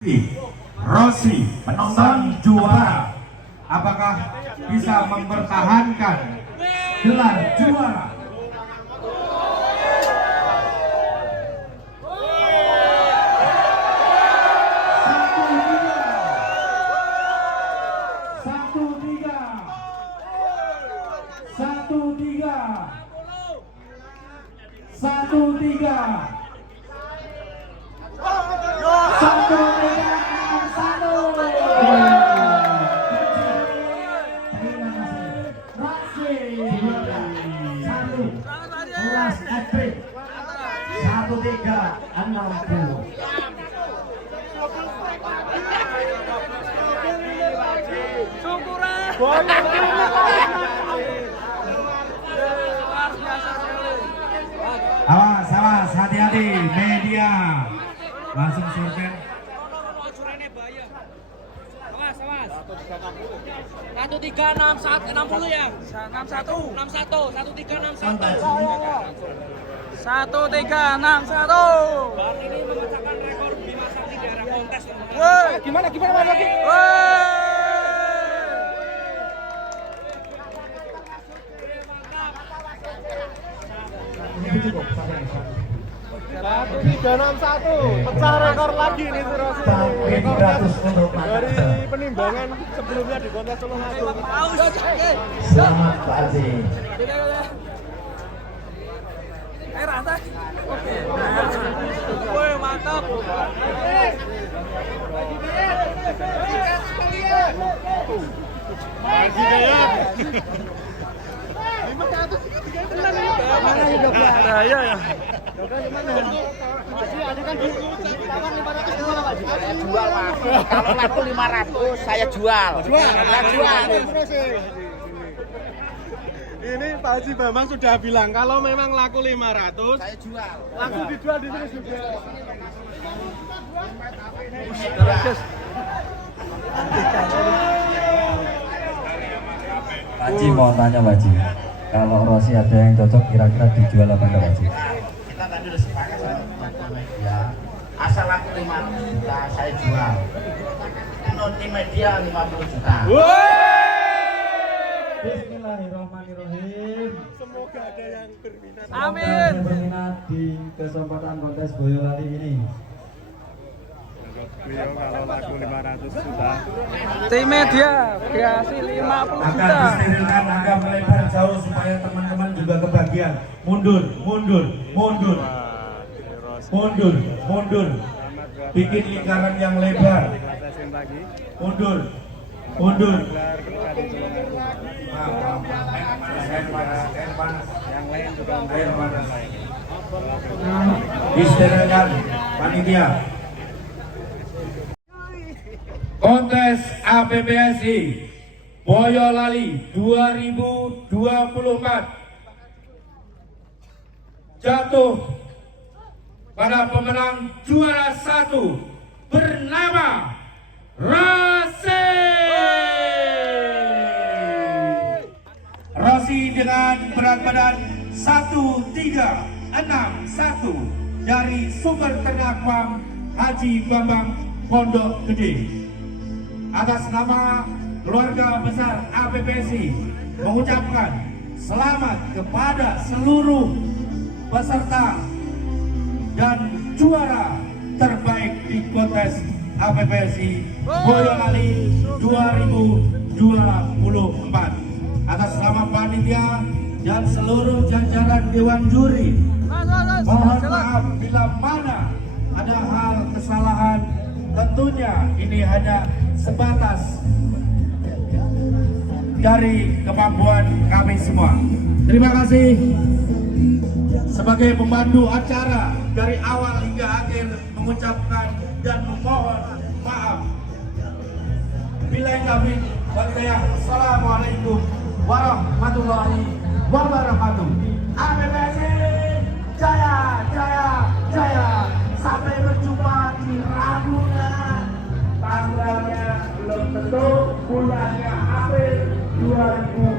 Rossi menonton juara, apakah bisa mempertahankan gelar juara? Satu tiga. Awas, awas, hati-hati, media langsung survei. Awas, awas. 1361 ya. 61 1361. 1361. Bang ini memecahkan rekor Bima Sakti daerah kontes. Woi, gimana lagi? Ini cukup sampai 1361 pecah rekor lagi nih Rossi. Rekornya dari penimbangan sebelumnya di kontes Tulungagung. Selamat Pak Aziz. Rasa. Oke. Woi, mantap. Haji Dayat. Daya ya. Saya jual Mas. Kalau laku 500 saya jual. Jual. Ini Pak Haji Bambang sudah bilang kalau memang laku 500 Saya jual. langsung dijual di sini juga. Pak Haji mau tanya Pak Haji, kalau Rossi ada yang cocok kira-kira dijual apa enggak Pak Haji? Kita tadi udah sepakat sama teman-teman media. Asal laku 500 juta saya jual. Noti media 50 juta. Bismillahirrahmanirrahim. Semoga ada yang berminat. Amin. Yang berminat di kesempatan kontes Boyolali ini. Beliau kalau laku 500 juta. Tim media berhasil 50 Akan juta. disterilkan, akan melebar jauh supaya teman-teman juga kebagian. Mundur. Bikin lingkaran yang lebar. Mundur. Air panas. Disterilkan panitia. Kontes APBSI Boyolali 2024 jatuh pada pemenang juara 1 bernama Rossi dengan berat badan 1361 dari Sumber Ternak Farm Haji Bambang Pondok Gede. Atas nama keluarga besar APBSI mengucapkan selamat kepada seluruh peserta dan juara terbaik di kontes APBSI Boyolali 2024. Atas nama panitia dan seluruh jajaran Dewan Juri, mohon maaf bila mana ada hal kesalahan. Tentunya ini hanya sebatas dari kemampuan kami semua. Terima kasih sebagai pembantu acara dari awal hingga akhir mengucapkan dan memohon maaf. Billahi taufiq wal hidayah. Assalamualaikum warahmatullahi wabarakatuh. APBSI jaya. Sampai berjumpa di Ragunan. Tanggalnya belum tentu, bulannya April 2024.